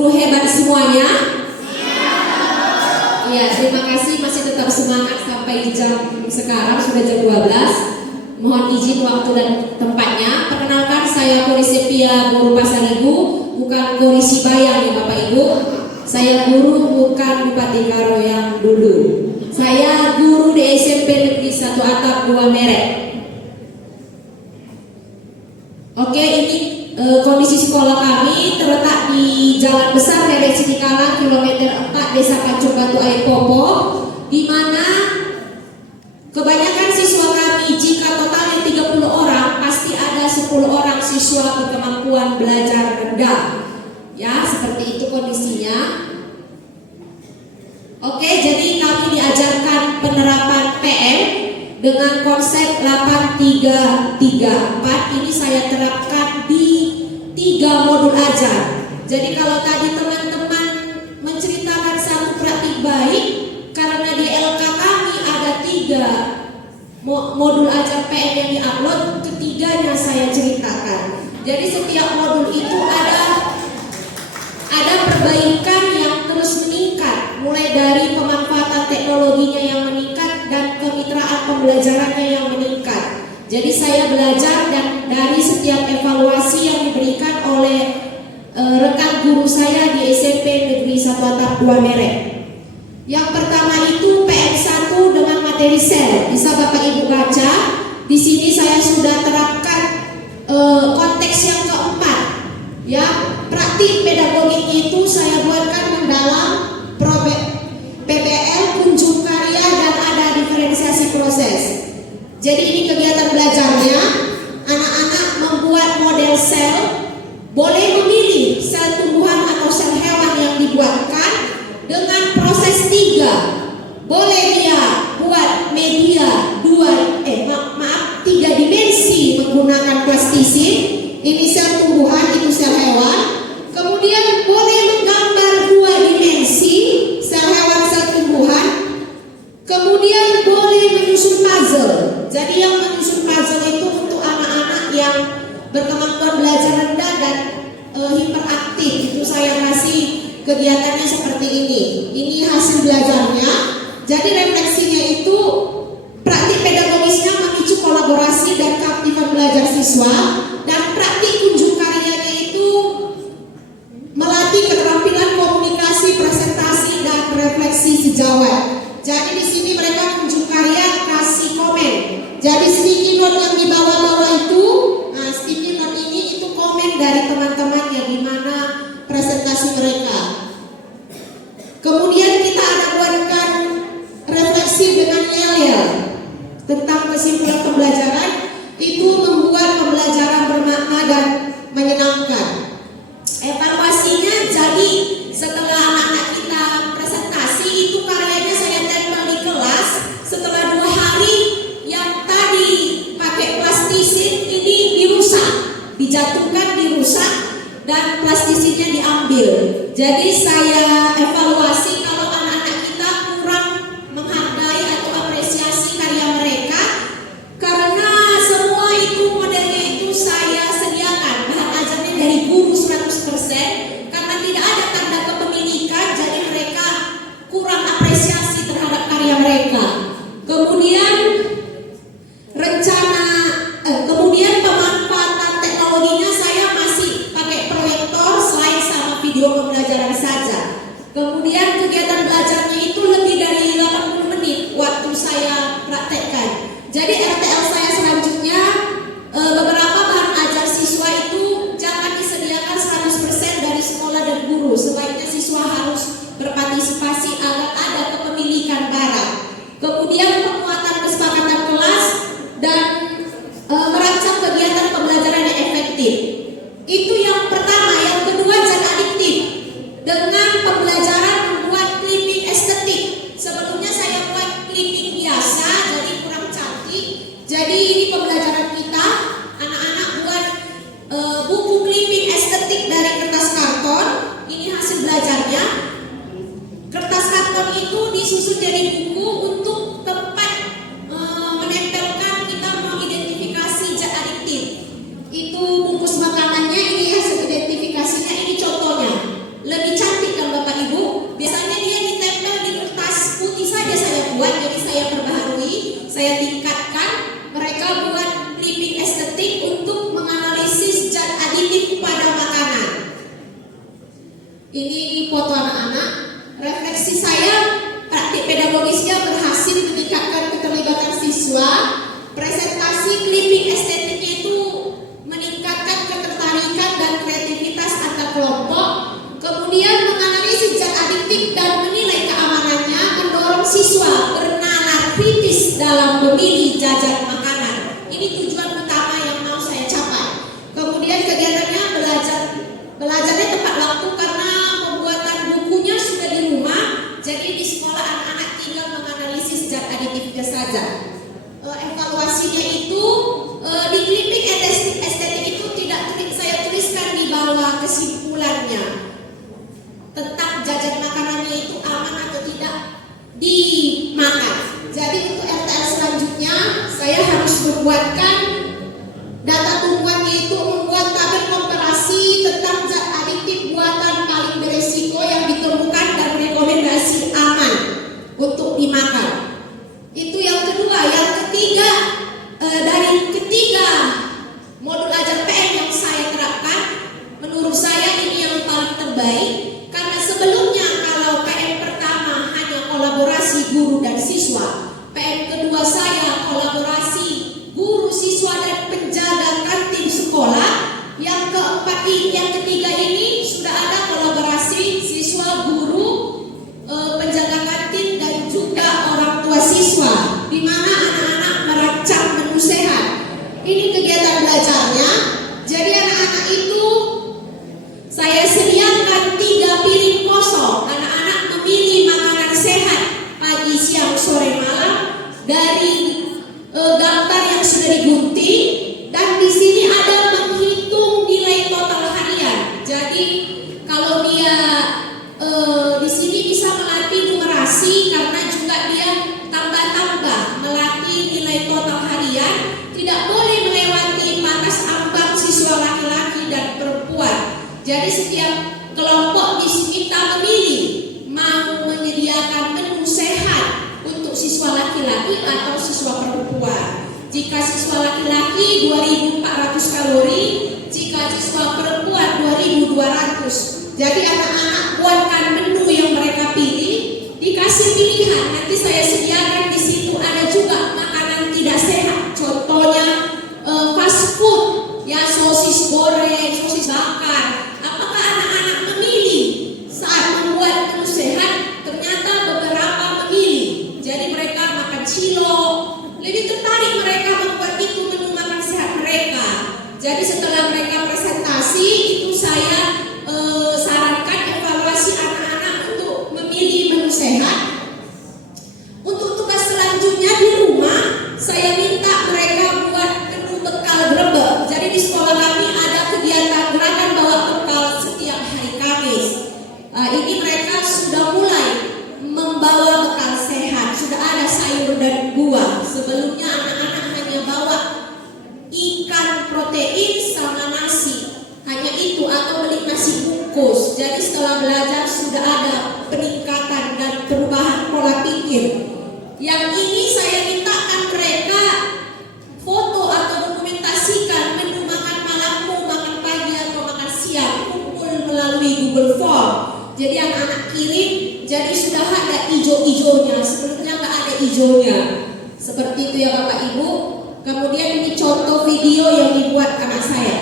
guru hebat semuanya? Iya, terima kasih masih tetap semangat sampai jam sekarang sudah jam 12. Mohon izin waktu dan tempatnya. Perkenalkan, saya Kori Sepia, guru Pasar Ibu, bukan Kori Sibayang ya Bapak Ibu. Saya guru bukan Bupati Karo yang dulu. Saya guru di SMP Negeri 1 Atap 2 Merek. Oke, ini kondisi sekolah kami terletak di Jalan Besar Merek Sidikalang, kilometer 4, Desa Kancung Batu Air Popo, di mana kebanyakan siswa kami, jika totalnya 30 orang, pasti ada 10 orang siswa berkemampuan belajar rendah. Ya, seperti itu kondisinya. Oke, jadi kami diajarkan penerapan PM dengan konsep 8334. Ini saya terapkan di 3 modul ajar. Jadi kalau tadi teman-teman menceritakan satu praktik baik, karena di LK kami ada 3 modul ajar PM yang diupload, ketiganya saya ceritakan. Jadi setiap modul itu ada perbaikan yang terus meningkat, mulai dari pemanfaatan teknologinya yang meningkat dan kemitraan pembelajarannya yang meningkat. Jadi saya belajar dan dari setiap evaluasi yang diberikan oleh rekan guru saya di SMP Negeri 1 Atap 2 Merek. Yang pertama itu PM1 dengan materi sel. Bisa Bapak Ibu baca. Di sini saya sudah terapkan konteks yang keempat. Ya, praktik pedagogik itu saya buatkan mendalam PBL, kunjung karya, dan ada diferensiasi proses. Jadi ini kegiatan belajarnya. Anak-anak membuat model sel, boleh memilih sel tumbuhan atau sel hewan yang dibuatkan dengan proses 3. Boleh dia buat media 3 dimensi menggunakan plastisin. Ini sel tumbuhan, itu sel hewan. Kemudian boleh menggambar 2 dimensi, sel hewan, sel tumbuhan. Kemudian boleh menyusun puzzle. Jadi yang menyusun puzzle itu untuk anak-anak yang berkemampuan belajar rendah dan hiperaktif. Itu saya kasih kegiatannya seperti ini. Ini hasil belajarnya. Jadi refleksinya itu praktik pedagogisnya memicu kolaborasi dan keaktifan belajar siswa, dan praktik kunjung karyanya itu melatih keterampilan komunikasi, presentasi, dan refleksi sejawat. Jadi di sini mereka kunjung karya kasih komen. Jadi sticky note yang di bawah-bawah itu, nah sticky note ini itu komen dari teman-teman yang gimana presentasi mereka. Kemudian kita ada buatkan refleksi dengan yel-yel tentang kesimpulan pembelajaran. Itu membuat pembelajaran bermakna dan menyenangkan. Evaluasinya, jadi setelah anak-anak kita presentasi, itu karyanya saya tempel di kelas. Setelah 2 hari, yang tadi pakai plastisin ini dirusak, dijatuhkan, dirusak, dan plastisinnya diambil. Jadi saya evaluasi kalau anak-anak kita kurang menghargai atau apresiasi karya mereka, karena semua itu modelnya itu saya sediakan bahan ajarnya dari guru 100%, karena tidak ada tanda kepemilikan, jadi mereka kurang apresiasi terhadap karya mereka. Kemudian pemanfaatan teknologinya saya masih pakai proyektor, slide sama video pembelajaran saja. Kemudian kegiatan belajarnya itu lebih dari 80 menit waktu saya praktekkan. Jadi RTL saya selanjutnya, beberapa bahan ajar siswa itu jangan disediakan 100% dari sekolah dan guru. Sebaiknya siswa harus berpartisipasi agar ada kepemilikan barang. Kemudian penguatan kesepakatan kelas dan merancang kegiatan pembelajaran yang efektif. Itu yang pertama. Yang kedua, jangan adiktif dengan pembelajaran membuat clipping estetik. Sebelumnya saya buat clipping biasa, jadi kurang cantik. Jadi ini pembelajaran kita, anak-anak buat buku clipping estetik dari kertas karton. Ini hasil belajarnya. Kertas karton itu disusun jadi buku untuk tempat menempelkan, kita mau identifikasi zat adiktif. Itu bungkus makanannya, ini hasil identifikasinya, ini contohnya. Lebih Ini foto anak-anak. Refleksi saya, praktik pedagogisnya berhasil meningkatkan keterlibatan siswa. Presentasi clipping estetiknya itu meningkatkan ketertarikan dan kreativitas antar kelompok. Kemudian menganalisis zat adiktif dan menilai keamanannya, mendorong siswa bernalar kritis dalam memilih jajan makanan. Ini tujuan utama yang mau saya capai. Kemudian kegiatannya belajarnya tepat waktu karena pembuatan bukunya sudah di rumah. Jadi di sekolah anak-anak tinggal menganalisis zat aditifnya saja. Evaluasinya itu di clipping estetik itu tidak saya tuliskan di bawah kesimpulannya tentang jajan makanannya itu aman atau tidak dimakan. Jadi untuk RTL selanjutnya saya harus membuatkan data tumbuhannya itu, membuat tabel komparasi tentang zat adiktif buatan paling beresiko yang ditemukan dan rekomendasi aman untuk dimakan. Itu yang kedua. Yang ketiga, dari ketiga modul ajar PM yang saya terapkan, menurut saya ini yang paling terbaik. Karena sebelumnya kalau PM pertama hanya kolaborasi guru dan siswa, PM kedua saya kolaborasi guru, siswa, dan penjaga kantin sekolah. Yang keempat ini, yang ketiga ini sudah ada kolaborasi siswa, guru, penjaga kantin, dan juga orang tua siswa, di mana anak-anak merancang menu sehat. Ini kegiatan belajarnya. Jadi anak-anak itu saya sediakan 3 piring kosong. Anak-anak memilih makanan sehat pagi, siang, sore, malam dari gambar yang sudah digunting, dan di sini ada menghitung nilai total harian. Jadi kalau dia di sini bisa melatih numerasi karena juga dia tambah-tambah melatih nilai total harian. Tidak boleh melewati batas ambang siswa laki-laki dan perempuan. Jadi setiap kelompok diminta memilih mau menyediakan menu sehat untuk siswa laki-laki atau siswa perempuan. Jika siswa laki-laki 2.400 kalori, jika siswa perempuan 2.200. Jadi anak-anak buatkan menu yang mereka pilih, dikasih pilihan. Nanti saya sediakan di situ ada juga makanan tidak sehat. Contohnya fast food, ya sosis goreng, sosis bakar. Apakah anak-anak memilih saat membuat menu sehat? Ternyata beberapa memilih. Jadi mereka makan cilok, lebih tertarik mereka membuat itu menu makan sehat mereka. Jadi setelah mereka presentasi itu saya sarankan evaluasi anak-anak untuk memilih menu sehat. Untuk tugas selanjutnya di rumah saya minta mereka buat menu bekal grebek. Jadi di sekolah kami ada kegiatan gerakan bawa bekal setiap hari Kamis. Ini mereka sudah mulai membawa bekal sehat. Sudah ada sayur dan buah. Sebelumnya anak-anak hanya bawa ikan protein sama nasi, hanya itu, atau beli nasi bungkus. Jadi setelah belajar sudah ada peningkatan dan perubahan pola pikir. Yang ini saya mintakan mereka foto atau dokumentasikan menu makan malammu, makan pagi atau makan siang, kumpul melalui Google Form. Jadi anak-anak kirim, jadi sudah ada ijo-ijonya. Sebelumnya nggak ada ijonya. Seperti itu ya Bapak Ibu. Kemudian ini contoh video yang dibuat anak saya.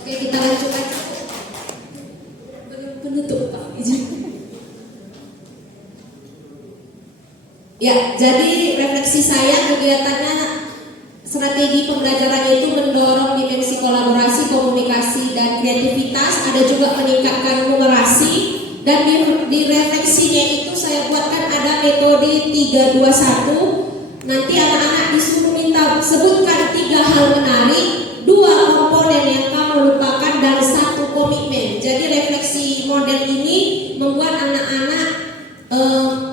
Oke, kita lanjutkan. Penutup Pak, izin. Ya, jadi refleksi saya kegiatannya strategi pembelajarannya itu mendorong dimensi kolaborasi, komunikasi, dan kreativitas. Ada juga meningkatkan numerasi. Dan di refleksinya itu saya buatkan ada metode 321. Nanti anak-anak disuruh minta sebutkan 3 hal menarik, 2 komponen yang kamu lupakan, dan 1 komitmen. Jadi refleksi model ini membuat anak-anak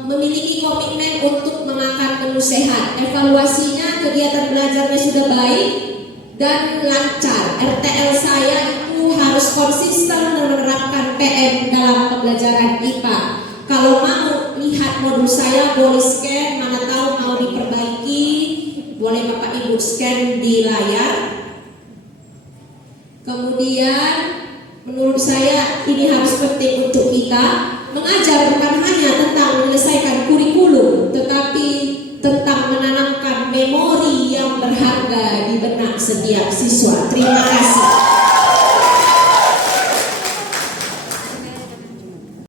memiliki komitmen untuk memakan menu sehat. Evaluasinya kegiatan belajarnya sudah baik dan lancar. RTL saya itu harus konsisten menerapkan PM dalam pembelajaran IPA. Kalau mau lihat modul saya boleh scan, mana tahu mau diperbaiki, boleh Bapak Ibu scan di layar. Kemudian menurut saya ini harus penting untuk kita. Mengajar bukan hanya tentang menyelesaikan kurikulum, tetapi tentang menanamkan memori yang berharga di benak setiap siswa. Terima kasih.